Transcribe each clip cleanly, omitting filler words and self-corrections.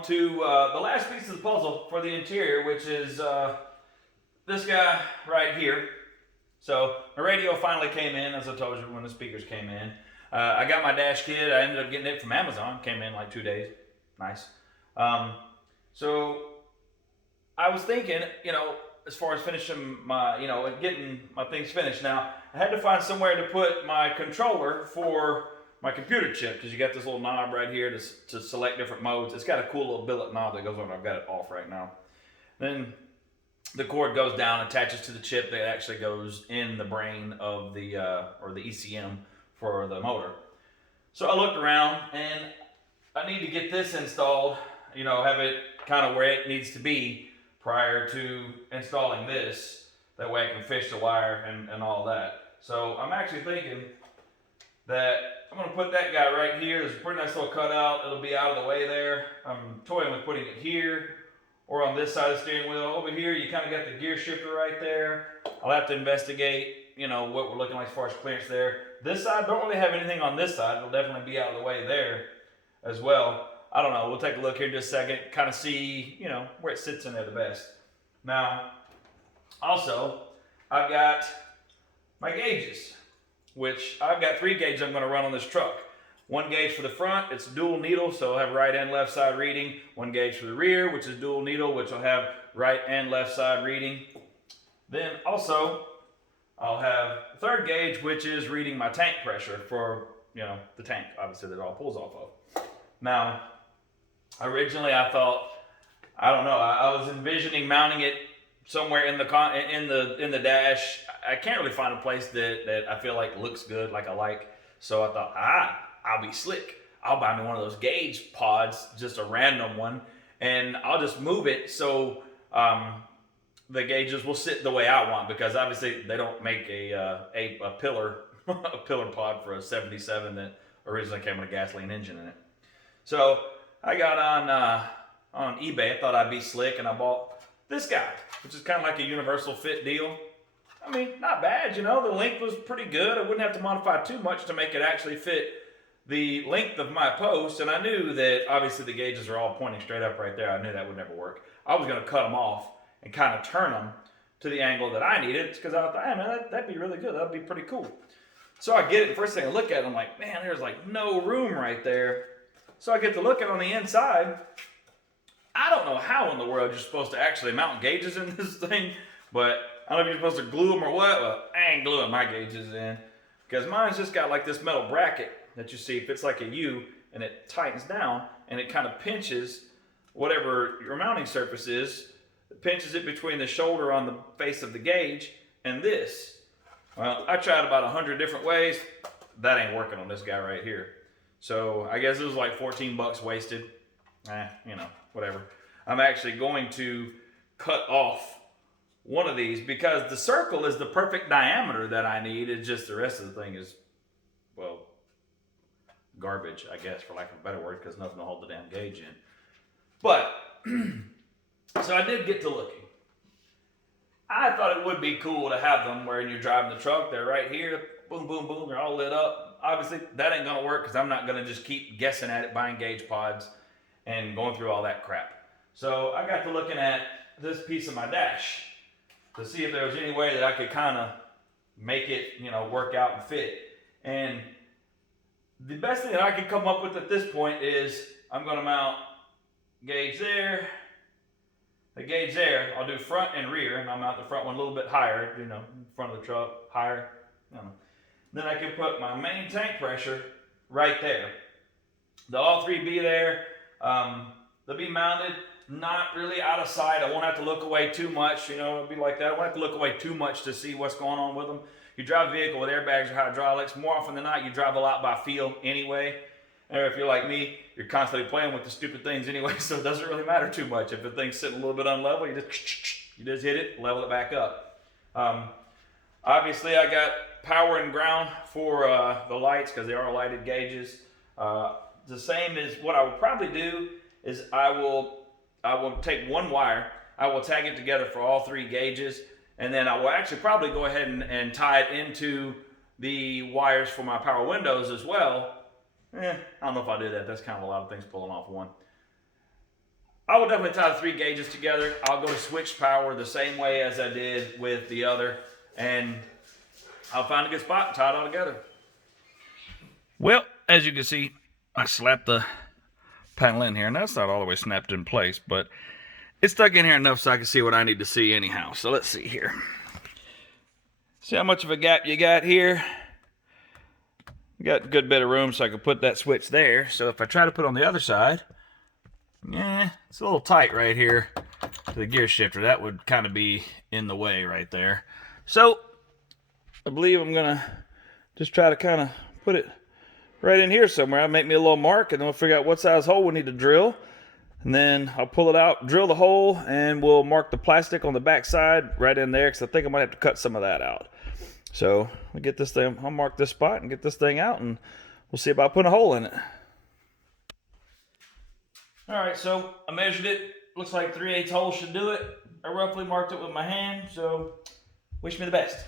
on to the last piece of the puzzle for the interior, which is this guy right here. So my radio finally came in, as I told you, when the speakers came in. I got my dash kit. I ended up getting it from Amazon. Came in like 2 days. Nice. So I was thinking, as far as finishing my, getting my things finished. Now, I had to find somewhere to put my controller for my computer chip, because you got this little knob right here to select different modes. It's got a cool little billet knob that goes on. I've got it off right now. Then the cord goes down, attaches to the chip that actually goes in the brain of the, or the ECM for the motor. So I looked around, and I need to get this installed, have it kind of where it needs to be prior to installing this. That way I can fish the wire and all that. So I'm actually thinking that I'm going to put that guy right here. There's a pretty nice little cutout. It'll be out of the way there. I'm toying with putting it here or on this side of the steering wheel. Over here, you kind of got the gear shifter right there. I'll have to investigate, what we're looking like as far as clearance there. This side, don't really have anything on this side. It'll definitely be out of the way there as well. I don't know. We'll take a look here in just a second, kind of see, where it sits in there the best. Now, also, I've got my gauges, which I've got 3 gauges I'm going to run on this truck. 1 gauge for the front, it's dual needle, so I'll have right and left side reading. 1 gauge for the rear, which is dual needle, which will have right and left side reading. Then also, I'll have a 3rd gauge, which is reading my tank pressure for, the tank, obviously, that it all pulls off of. Now, originally I thought, I don't know, I was envisioning mounting it somewhere in the dash. I can't really find a place that I feel like looks good, like I like. So I thought, I'll be slick. I'll buy me one of those gauge pods, just a random one, and I'll just move it so the gauges will sit the way I want, because obviously they don't make a pillar a pillar pod for a 77 that originally came with a gasoline engine in it. So I got on eBay. I thought I'd be slick, and I bought this guy, which is kind of like a universal fit deal. I mean, not bad, the length was pretty good. I wouldn't have to modify too much to make it actually fit the length of my post, and I knew that obviously the gauges are all pointing straight up right there. I knew that would never work. I was going to cut them off and kind of turn them to the angle that I needed, because I thought, hey, man, that'd be really good. That'd be pretty cool. So I get it. First thing I look at, I'm like, man, there's like no room right there. So I get to look at it on the inside. I don't know how in the world you're supposed to actually mount gauges in this thing, but I don't know if you're supposed to glue them or what. Well, I ain't gluing my gauges in, because mine's just got like this metal bracket that you see fits like a U, and it tightens down, and it kind of pinches whatever your mounting surface is. It pinches it between the shoulder on the face of the gauge and this. Well, I tried about 100 different ways. That ain't working on this guy right here. So I guess it was like 14 bucks wasted. Whatever. I'm actually going to cut off one of these, because the circle is the perfect diameter that I need. It's just the rest of the thing is, well, garbage, I guess, for lack of a better word, because nothing will hold the damn gauge in. But, so I did get to looking. I thought it would be cool to have them where you're driving the truck. They're right here. Boom, boom, boom. They're all lit up. Obviously, that ain't going to work, because I'm not going to just keep guessing at it, buying gauge pods and going through all that crap. So I got to looking at this piece of my dash to see if there was any way that I could kind of make it, work out and fit. And the best thing that I could come up with at this point is I'm going to mount gauge there, the gauge there. I'll do front and rear, and I'll mount the front one a little bit higher, in front of the truck, higher. Then I can put my main tank pressure right there. They'll all 3 be there. They'll be mounted, not really out of sight. I won't have to look away too much, it'll be like that. I won't have to look away too much to see what's going on with them. You drive a vehicle with airbags or hydraulics, more often than not, you drive a lot by feel anyway. Or if you're like me, you're constantly playing with the stupid things anyway, so it doesn't really matter too much. If the thing's sitting a little bit unlevel, you just hit it, level it back up. Obviously, I got power and ground for the lights, because they are lighted gauges. The same as what I will probably do is I will take 1 wire, I will tag it together for all 3 gauges, and then I will actually probably go ahead and tie it into the wires for my power windows as well. I don't know if I'll do that. That's kind of a lot of things pulling off one. I will definitely tie the 3 gauges together. I'll go to switch power the same way as I did with the other, and I'll find a good spot and tie it all together. Well, as you can see, I slapped the panel in here, and that's not all the way snapped in place, but it's stuck in here enough so I can see what I need to see anyhow. So let's see here. See how much of a gap you got here? You got a good bit of room so I can put that switch there. So if I try to put it on the other side, yeah, it's a little tight right here to the gear shifter. That would kind of be in the way right there. So I believe I'm gonna just try to kind of put it right in here somewhere. I'll make me a little mark, and then we'll figure out what size hole we need to drill. And then I'll pull it out, drill the hole, and we'll mark the plastic on the back side right in there, because I think I might have to cut some of that out. So I'll get this thing, I'll mark this spot and get this thing out, and we'll see about putting a hole in it. All right, so I measured it. Looks like 3/8 holes should do it. I roughly marked it with my hand, so wish me the best.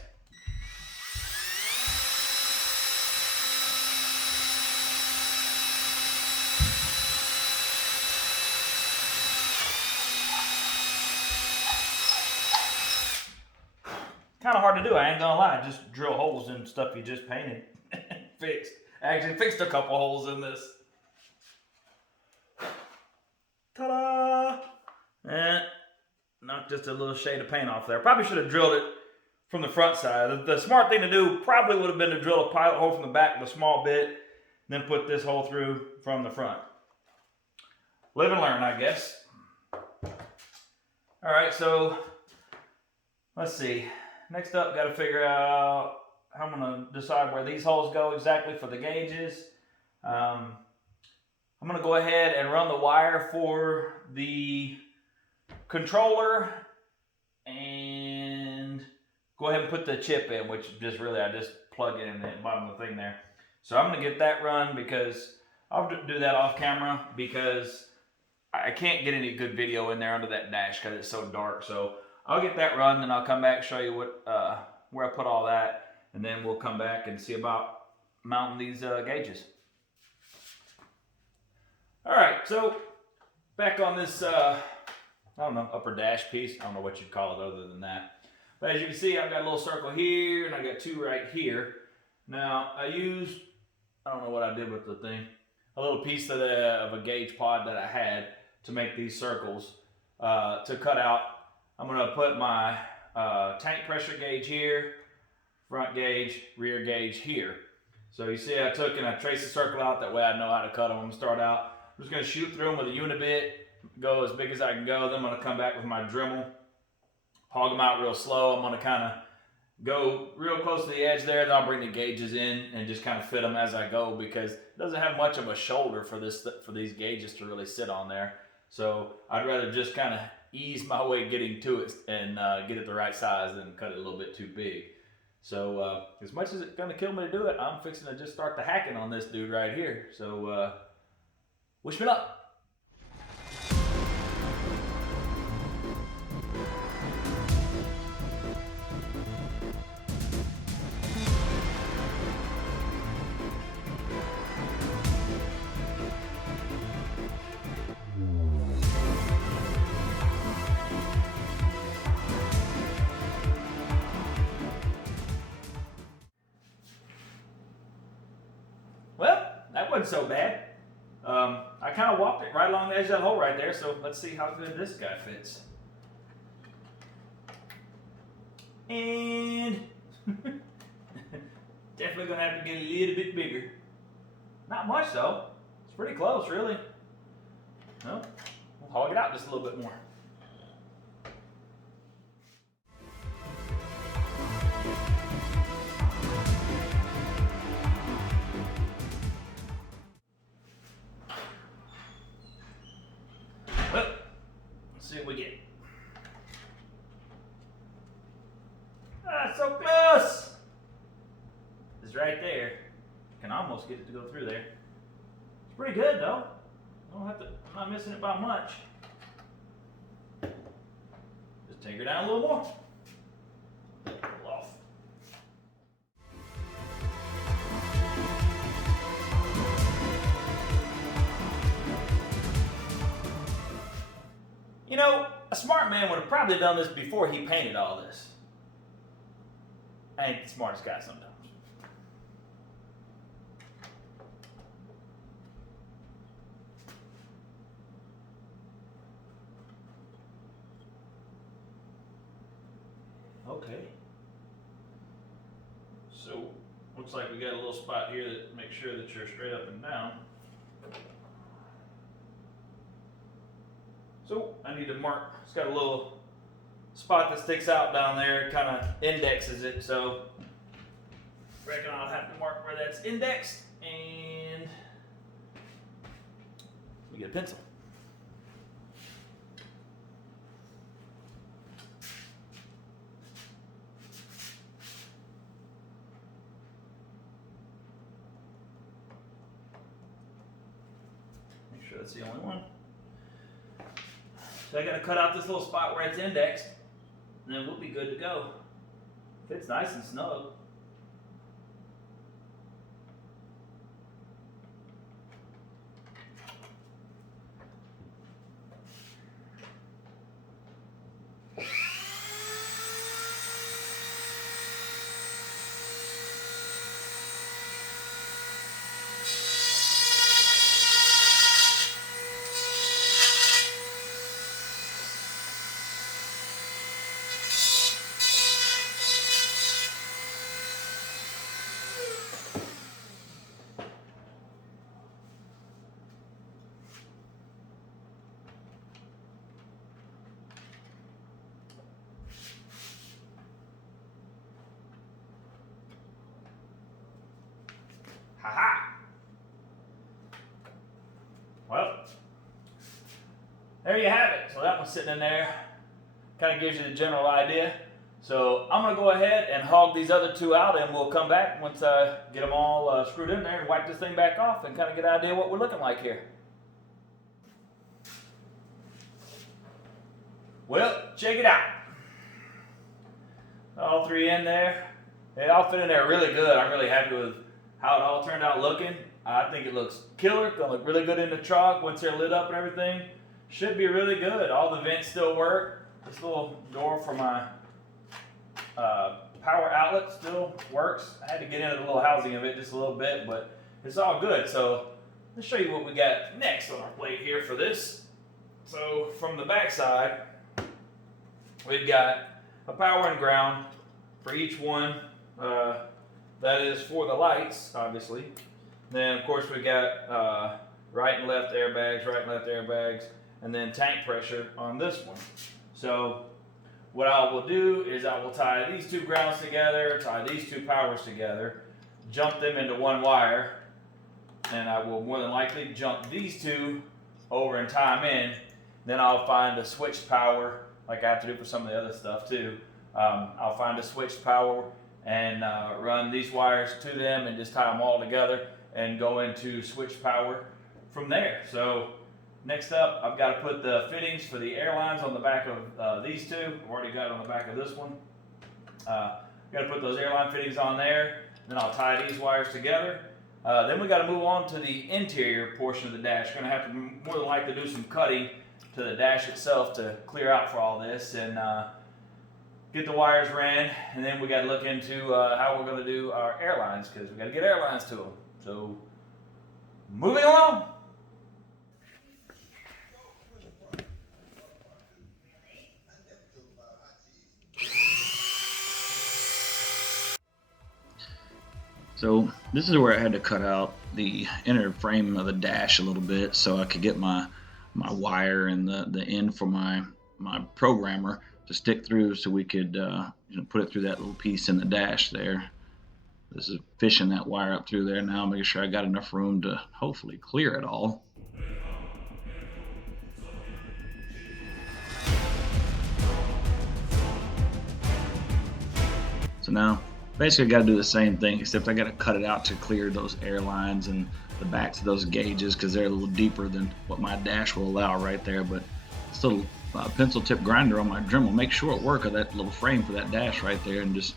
Kind of hard to do, I ain't gonna lie. Just drill holes in stuff you just painted. Fixed. I actually fixed a couple holes in this. Ta-da! Knocked just a little shade of paint off there. Probably should have drilled it from the front side. The smart thing to do probably would have been to drill a pilot hole from the back with a small bit, then put this hole through from the front. Live and learn, I guess. All right, so let's see. Next up, got to figure out how I'm going to decide where these holes go exactly for the gauges. I'm going to go ahead and run the wire for the controller and go ahead and put the chip in, which just really I just plug it in the bottom of the thing there. So I'm going to get that run, because I'll do that off camera, because I can't get any good video in there under that dash because it's so dark. So I'll get that run, and I'll come back and show you what where I put all that, and then we'll come back and see about mounting these gauges. All right, so back on this, I don't know, upper dash piece. I don't know what you'd call it other than that. But as you can see, I've got a little circle here, and I got 2 right here. Now, I don't know what I did with the thing, a little piece of a gauge pod that I had to make these circles to cut out. I'm going to put my tank pressure gauge here, front gauge, rear gauge here. So you see I took and I traced the circle out, that way I know how to cut them. I'm going to start out, I'm just going to shoot through them with a unibit, go as big as I can go. Then I'm going to come back with my Dremel, hog them out real slow. I'm going to kind of go real close to the edge there, then I'll bring the gauges in and just kind of fit them as I go, because it doesn't have much of a shoulder for these gauges to really sit on there. So I'd rather just kind of ease my way getting to it and get it the right size than cut it a little bit too big. So as much as it's going to kill me to do it, I'm fixing to just start the hacking on this dude right here. So wish me luck. Wasn't so bad. I kind of walked it right along the edge of that hole right there, so let's see how good this guy fits. And definitely gonna have to get a little bit bigger. Not much though. It's pretty close, really. No, we'll hog it out just a little bit more. See what we get. Ah, so close! It's right there. Can almost get it to go through there. It's pretty good though. I'm not missing it by much. Just take her down a little more. Pull off. a smart man would have probably done this before he painted all this. I ain't the smartest guy sometimes. Okay. So, looks like we got a little spot here that makes sure that you're straight up and down. So, I need to mark, it's got a little spot that sticks out down there, kind of indexes it, so I reckon I'll have to mark where that's indexed, and we get a pencil. Make sure that's the only one. So I got to cut out this little spot where it's indexed, and then we'll be good to go. Fits nice and snug. Ha-ha! Well, there you have it. So that one's sitting in there. Kind of gives you the general idea. So I'm going to go ahead and hog these other two out, and we'll come back once I get them all screwed in there and wipe this thing back off and kind of get an idea what we're looking like here. Well, check it out. All three in there. They all fit in there really good. I'm really happy with how it all turned out looking. I think it looks killer. It's gonna look really good in the truck once they're lit up and everything. Should be really good. All the vents still work. This little door for my power outlet still works. I had to get into the little housing of it just a little bit, but it's all good. So let's show you what we got next on our plate here for this. So from the back side, we've got a power and ground for each one. That is for the lights, obviously. Then, of course, we got right and left airbags, and then tank pressure on this one. So what I will do is I will tie these two grounds together, tie these two powers together, jump them into one wire, and I will more than likely jump these two over and tie them in. Then I'll find a switched power, like I have to do for some of the other stuff too. I'll find a switched power and run these wires to them and just tie them all together and go into switch power from there. So next up, I've got to put the fittings for the airlines on the back of these two. I've already got it on the back of this one. Got to put those airline fittings on there. Then I'll tie these wires together. Then we got to move on to the interior portion of the dash. Going to have to more than likely do some cutting to the dash itself to clear out for all this and get the wires ran, and then we got to look into how we're going to do our airlines, because we got to get airlines to them. So, moving along. So this is where I had to cut out the inner frame of the dash a little bit so I could get my wire and the end for my programmer to stick through, so we could put it through that little piece in the dash there. This is fishing that wire up through there now, making sure I got enough room to hopefully clear it all. So now basically I got to do the same thing, except I got to cut it out to clear those airlines and the backs of those gauges, because they're a little deeper than what my dash will allow right there. But this little pencil tip grinder on my Dremel will make short work of that little frame for that dash right there, and just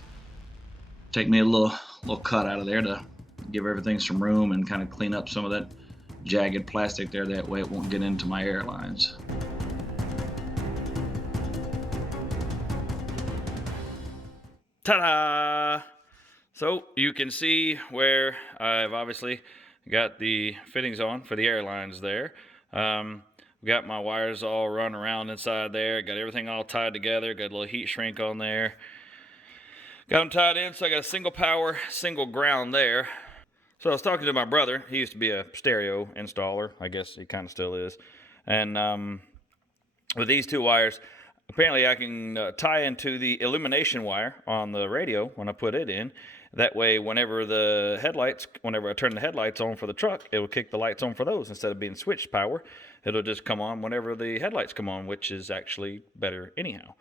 take me a little cut out of there to give everything some room and kind of clean up some of that jagged plastic there. That way it won't get into my airlines. Ta-da! So you can see where I've obviously got the fittings on for the airlines there. Got my wires all run around inside there. Got everything all tied together. Got a little heat shrink on there. Got them tied in, so I got a single power, single ground there. So I was talking to my brother. He used to be a stereo installer. I guess he kind of still is. And with these two wires, apparently I can tie into the illumination wire on the radio when I put it in. That way, whenever I turn the headlights on for the truck, it will kick the lights on for those instead of being switched power. It'll just come on whenever the headlights come on, which is actually better anyhow.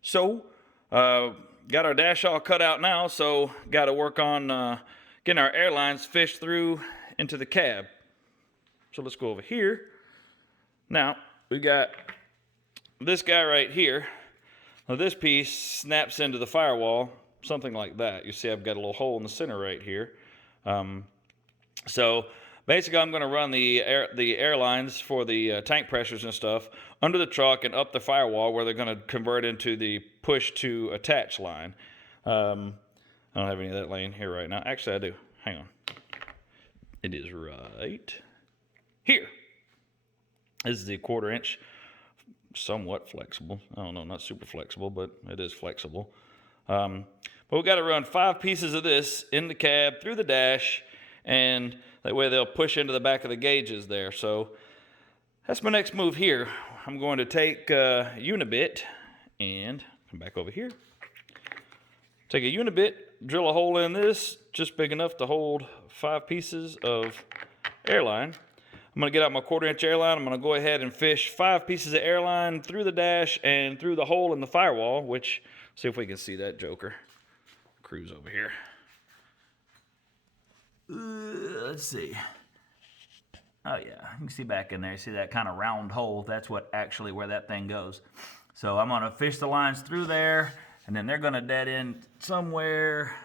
So, got our dash all cut out now, so got to work on getting our airlines fished through into the cab. So let's go over here. Now, we got this guy right here. Now this piece snaps into the firewall, something like that. You see I've got a little hole in the center right here. So basically I'm going to run the airlines for the tank pressures and stuff under the truck and up the firewall where they're going to convert into the push to attach line. I don't have any of that laying here right now. Actually I do. Hang on. It is right here. This is the 1/4 inch. Somewhat flexible. I don't know, not super flexible, but it is flexible. But we've got to run 5 pieces of this in the cab through the dash, and that way they'll push into the back of the gauges there. So that's my next move here. I'm going to take a unibit and come back over here. Take a unibit, drill a hole in this, just big enough to hold 5 pieces of airline. I'm going to get out my 1/4 inch airline. I'm going to go ahead and fish 5 pieces of airline through the dash and through the hole in the firewall, which, see if we can see that joker. Cruise over here. Let's see. Oh yeah, you can see back in there. You see that kind of round hole? That's where that thing goes. So I'm going to fish the lines through there, and then they're going to dead end somewhere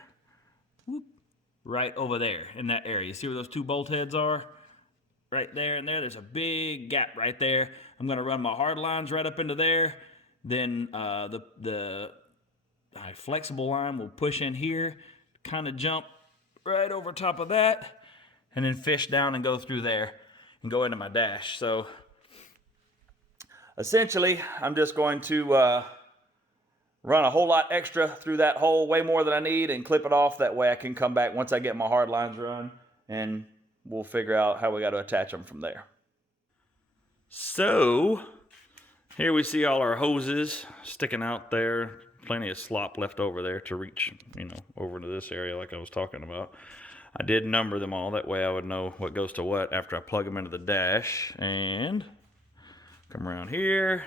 right over there in that area. You see where those 2 bolt heads are? Right there and there, there's a big gap right there. I'm going to run my hard lines right up into there. Then the flexible line will push in here, kind of jump right over top of that, and then fish down and go through there and go into my dash. So essentially, I'm just going to run a whole lot extra through that hole, way more than I need, and clip it off. That way I can come back once I get my hard lines run, and we'll figure out how we got to attach them from there. So here we see all our hoses sticking out there. Plenty of slop left over there to reach, over to this area like I was talking about. I did number them all. That way I would know what goes to what after I plug them into the dash. And come around here.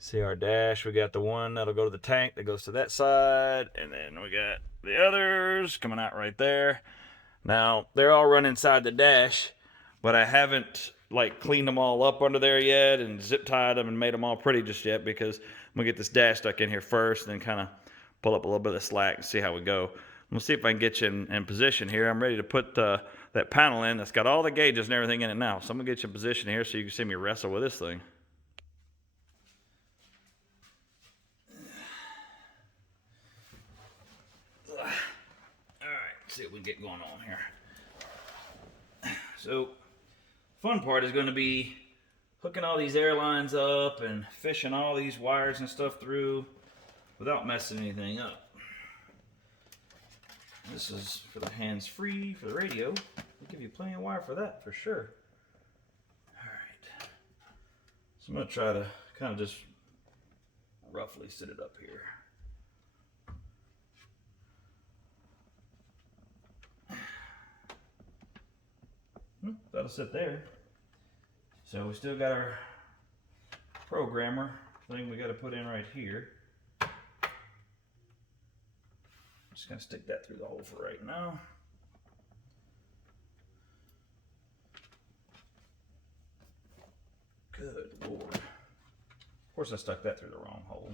See our dash. We got the one that'll go to the tank that goes to that side. And then we got the others coming out right there. Now, they're all run inside the dash, but I haven't cleaned them all up under there yet and zip tied them and made them all pretty just yet, because I'm going to get this dash stuck in here first and then kind of pull up a little bit of the slack and see how we go. I'm going to see if I can get you in position here. I'm ready to put that panel in that's got all the gauges and everything in it now. So I'm going to get you in position here so you can see me wrestle with this thing. See what we can get going on here. So, fun part is going to be hooking all these airlines up and fishing all these wires and stuff through without messing anything up. This is for the hands-free, for the radio. We'll give you plenty of wire for that, for sure. Alright. So I'm going to try to kind of just roughly set it up here. That'll sit there. So we still got our programmer thing we got to put in right here. Just gonna stick that through the hole for right now. Good Lord. Of course I stuck that through the wrong hole.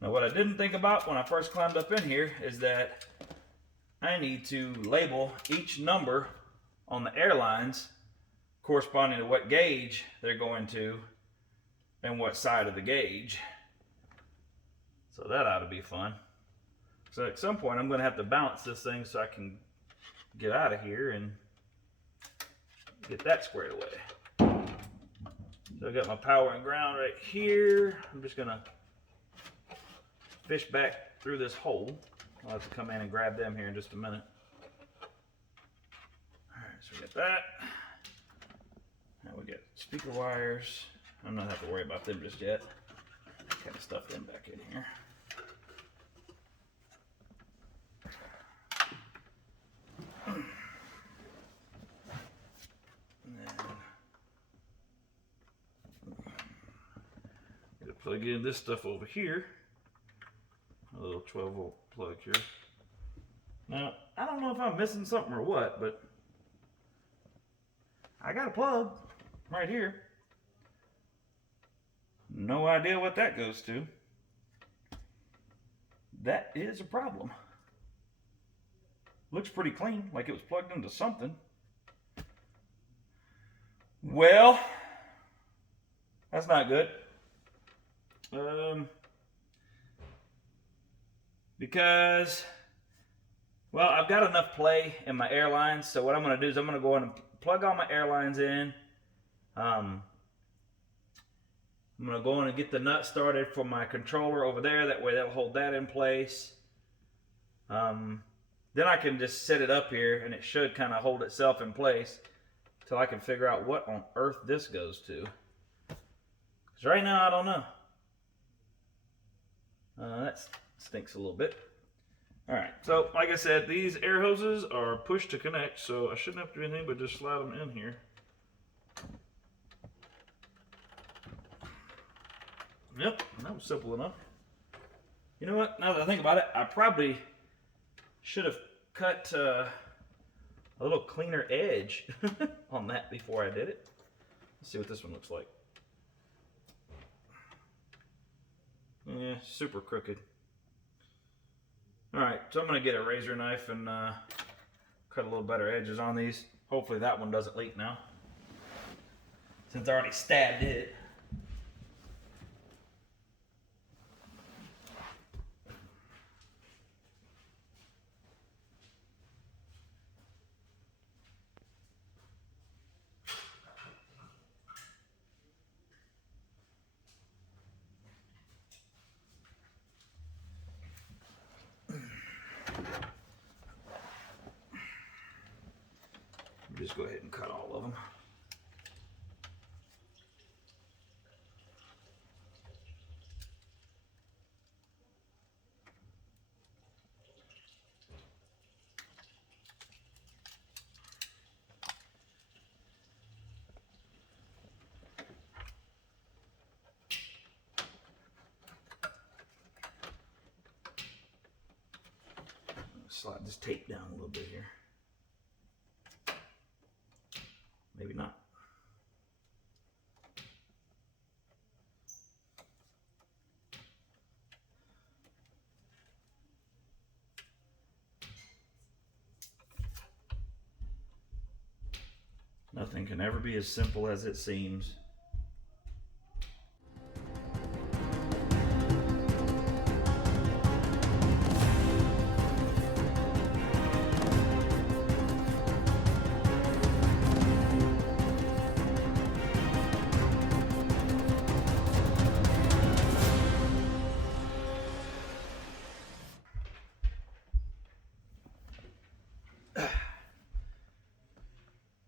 Now what I didn't think about when I first climbed up in here is that I need to label each number on the airlines corresponding to what gauge they're going to and what side of the gauge. So that ought to be fun. So at some point I'm going to have to balance this thing so I can get out of here and get that squared away. So I got my power and ground right here. I'm just going to fish back through this hole. I'll have to come in and grab them here in just a minute. Alright, so we got that. Now we got speaker wires. I'm not have to worry about them just yet. Kind of stuff them back in here. Plug in this stuff over here. A little 12-volt plug here. Now, I don't know if I'm missing something or what, but I got a plug right here. No idea what that goes to. That is a problem. Looks pretty clean, like it was plugged into something. Well, that's not good. Because, well, I've got enough play in my airlines, so what I'm going to do is I'm going to go in and plug all my airlines in. I'm going to go in and get the nut started for my controller over there. That way that'll hold that in place. Then I can just set it up here, and it should kind of hold itself in place until I can figure out what on earth this goes to. Because right now, I don't know. That stinks a little bit. Alright, so like I said, these air hoses are push to connect, so I shouldn't have to do anything but just slide them in here. Yep, that was simple enough. You know what, now that I think about it, I probably should have cut a little cleaner edge on that before I did it. Let's see what this one looks like. Yeah, super crooked. Alright, so I'm going to get a razor knife and cut a little better edges on these. Hopefully that one doesn't leak now, since I already stabbed it. Just go ahead and cut all of them. Slide this tape down a little bit here. Maybe not. Nothing can ever be as simple as it seems.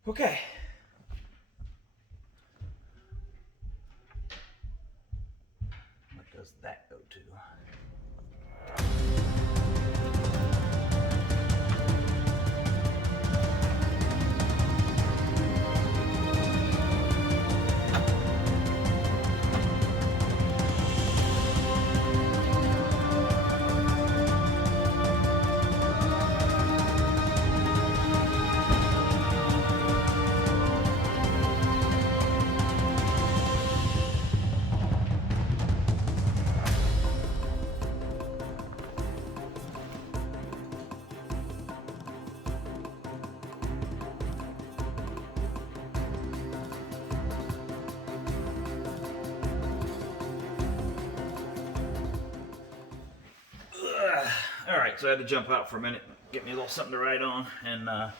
Okay. What does that go to? so I had to jump out for a minute, get me a little something to write on, and I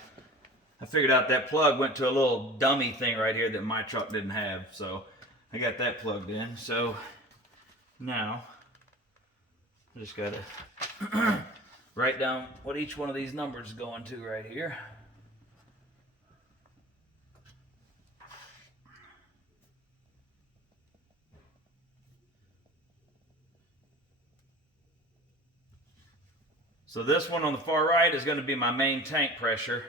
figured out that plug went to a little dummy thing right here that my truck didn't have, so I got that plugged in. So now I just gotta write down what each one of these numbers is going to right here. So this one on the far right is going to be my main tank pressure.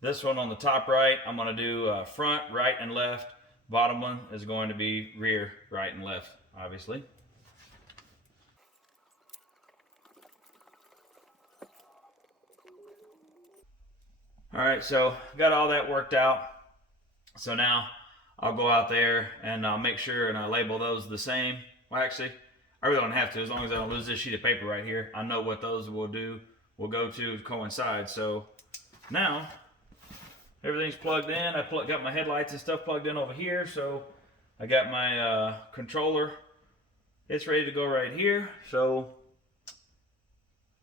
This one on the top right, I'm going to do front, right, and left. Bottom one is going to be rear, right, and left, obviously. All right, so got all that worked out. So now I'll go out there and I'll make sure and I label those the same. Well, actually, I really don't have to, as long as I don't lose this sheet of paper right here. I know what those will go to coincide. So now everything's plugged in. I got my headlights and stuff plugged in over here. So I got my controller. It's ready to go right here. So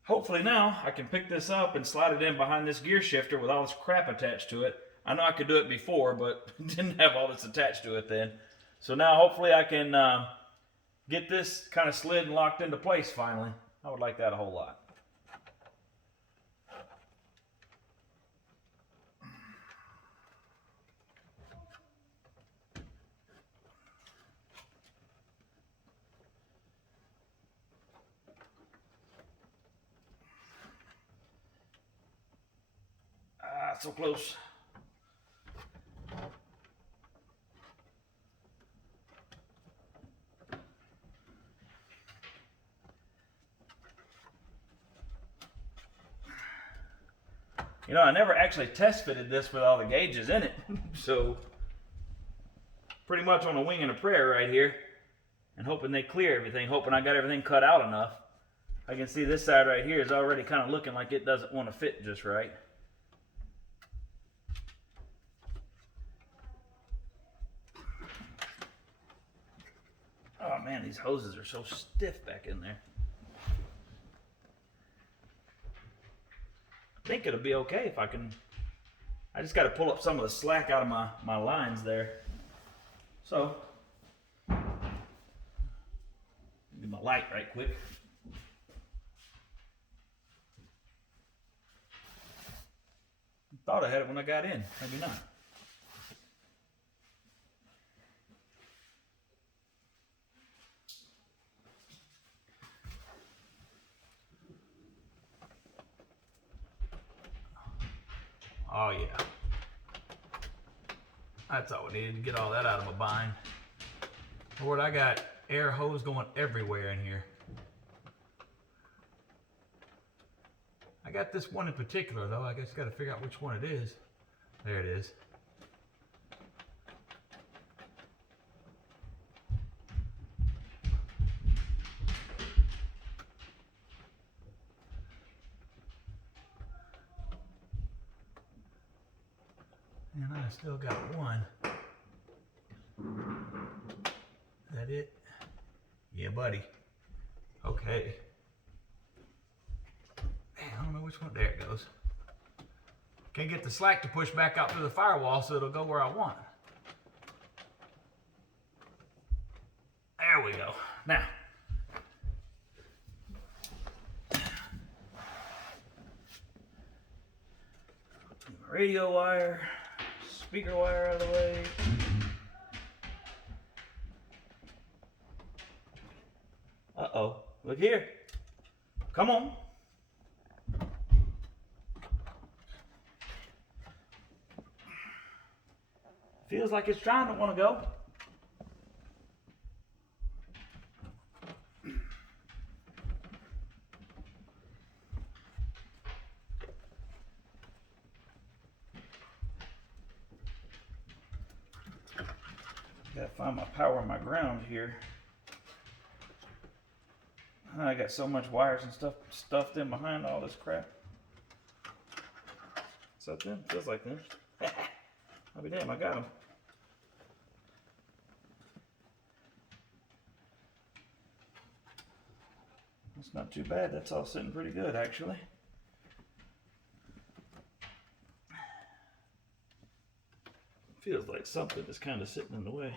hopefully now I can pick this up and slide it in behind this gear shifter with all this crap attached to it. I know I could do it before, but didn't have all this attached to it then. So now hopefully I can get this kind of slid and locked into place finally. I would like that a whole lot. Ah, so close. You know, I never actually test fitted this with all the gauges in it. So pretty much on a wing and a prayer right here, and hoping they clear everything, hoping I got everything cut out enough. I can see this side right here is already kind of looking like it doesn't want to fit just right. Oh man, these hoses are so stiff back in there. I think it'll be okay if I can. I just got to pull up some of the slack out of my lines there. So, get my light right quick. Thought I had it when I got in, maybe not. Oh yeah. That's all we needed to get all that out of a bind. Lord, I got air hose going everywhere in here. I got this one in particular though. I guess got to figure out which one it is. There it is. And I still got one. Is that it? Yeah, buddy. Okay. Man, I don't know which one. There it goes. Can't get the slack to push back out through the firewall so it'll go where I want. There we go. Now, radio wire, speaker wire out of the way. Uh-oh, look here. Come on. Feels like it's trying to want to go. Gotta find my power and my ground here. I got so much wires and stuff stuffed in behind all this crap. Is that them? Feels like them. I'll be damn, I got them. That's not too bad. That's all sitting pretty good, actually. Feels like something is kind of sitting in the way.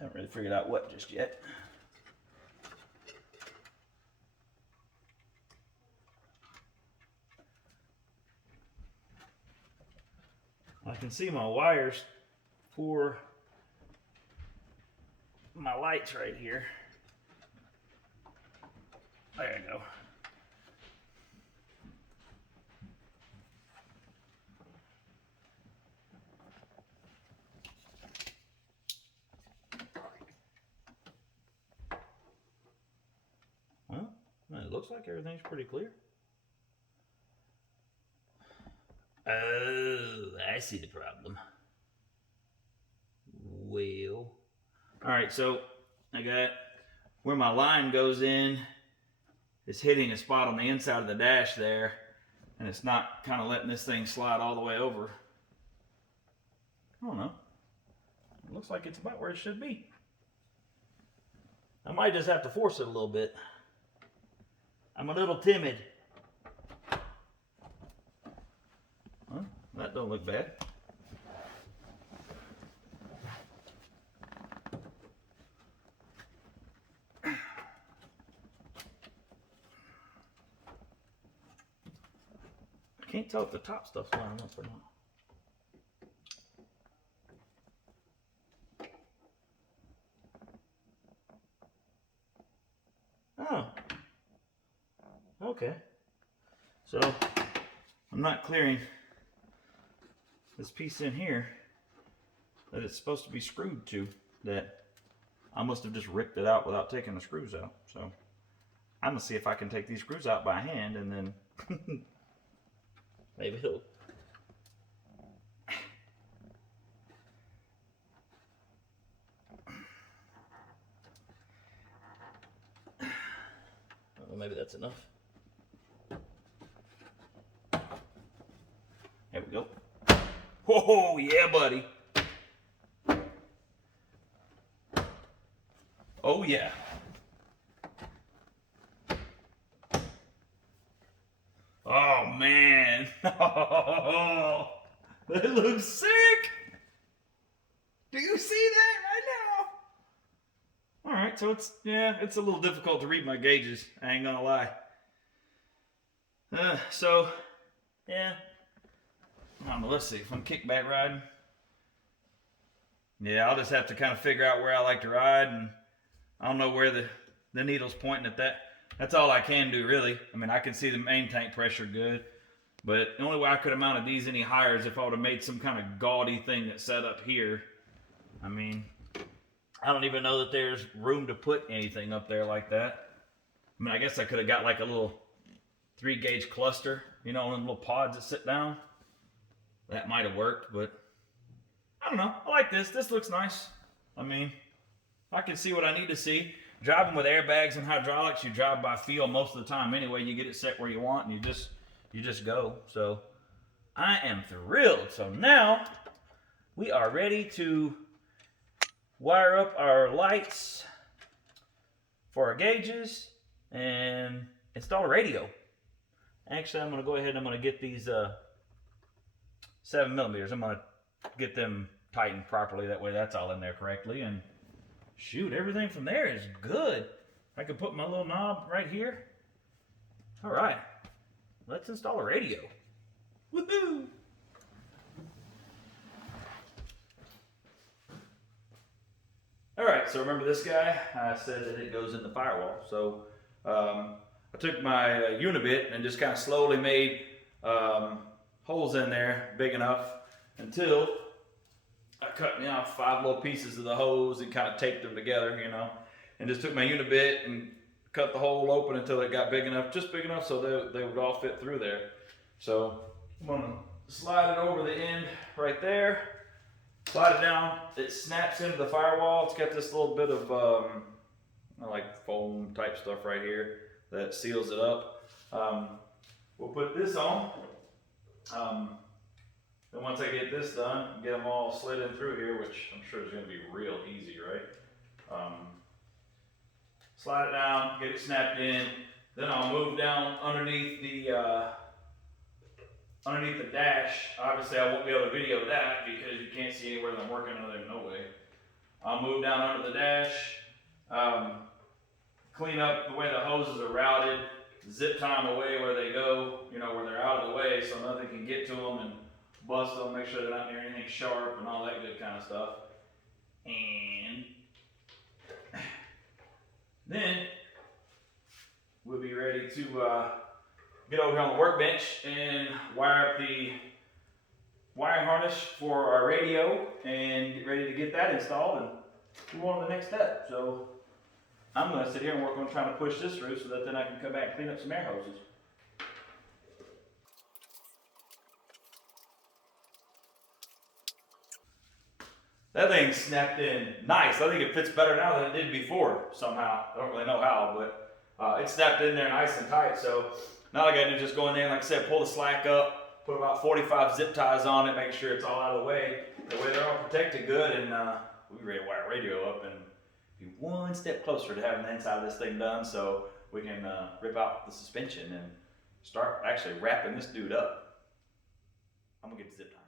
Haven't really figured out what just yet. I can see my wires for my lights right here. There you go. Well, it looks like everything's pretty clear. Oh, I see the problem. Well, all right, so I got where my line goes in, it's hitting a spot on the inside of the dash there, and it's not kind of letting this thing slide all the way over. I don't know. It looks like it's about where it should be. I might just have to force it a little bit. I'm a little timid. Well, that don't look bad. I can't tell if the top stuff's lining up or not. Oh. Okay. So, I'm not clearing this piece in here that it's supposed to be screwed to, that I must have just ripped it out without taking the screws out. So, I'm going to see if I can take these screws out by hand and then maybe it'll... Well, maybe that's enough. There we go. Whoa, yeah, buddy. Oh, yeah. Oh, man. Oh, that looks sick. Do you see that right now? All right, so it's a little difficult to read my gauges. I ain't gonna lie. So, yeah. Let's see if I'm kickback riding. Yeah, I'll just have to kind of figure out where I like to ride, and I don't know where the needle's pointing at that. That's all I can do, really. I mean, I can see the main tank pressure good, but the only way I could have mounted these any higher is if I would have made some kind of gaudy thing that set up here. I mean, I don't even know that there's room to put anything up there like that. I mean, I guess I could have got like a little 3-gauge cluster, you know, and little pods that sit down. That might have worked, but I don't know. I like this. This looks nice. I mean, I can see what I need to see. Driving with airbags and hydraulics, you drive by feel most of the time anyway. You get it set where you want and you just go. So I am thrilled. So now we are ready to wire up our lights for our gauges and install a radio. Actually, I'm going to go ahead and I'm going to get these 7mm. I'm going to get them tightened properly. That way that's all in there correctly. And shoot, everything from there is good. I can put my little knob right here. All right, let's install a radio. Woohoo! All right, so remember this guy? I said that it goes in the firewall. So I took my unibit and just kind of slowly made holes in there big enough until I cut off 5 little pieces of the hose and kind of taped them together, you know, and just took my unibit and cut the hole open until it got big enough, just big enough so they would all fit through there. So I'm gonna slide it over the end right there, slide it down. It snaps into the firewall. It's got this little bit of like foam type stuff right here that seals it up. We'll put this on. Then once I get this done, get them all slid in through here, which I'm sure is going to be real easy, right? slide it down, get it snapped in. Then I'll move down underneath the dash. Obviously, I won't be able to video that because you can't see anywhere that I'm working other than no way. I'll move down under the dash, clean up the way the hoses are routed, zip tie them away where they go, you know, where they're out of the way so nothing can get to them and bust them, make sure they're not near anything sharp and all that good kind of stuff. And then we'll be ready to get over here on the workbench and wire up the wire harness for our radio and get ready to get that installed and move on to the next step. So I'm going to sit here and work on trying to push this through so that then I can come back and clean up some air hoses. That thing snapped in nice. I think it fits better now than it did before somehow. I don't really know how, but it snapped in there nice and tight. So now all I got to do is just go in there and, like I said, pull the slack up, put about 45 zip ties on it, make sure it's all out of the way. That way they're all protected good, and we'll be ready to wire radio up and be one step closer to having the inside of this thing done so we can rip out the suspension and start actually wrapping this dude up. I'm going to get the zip tie.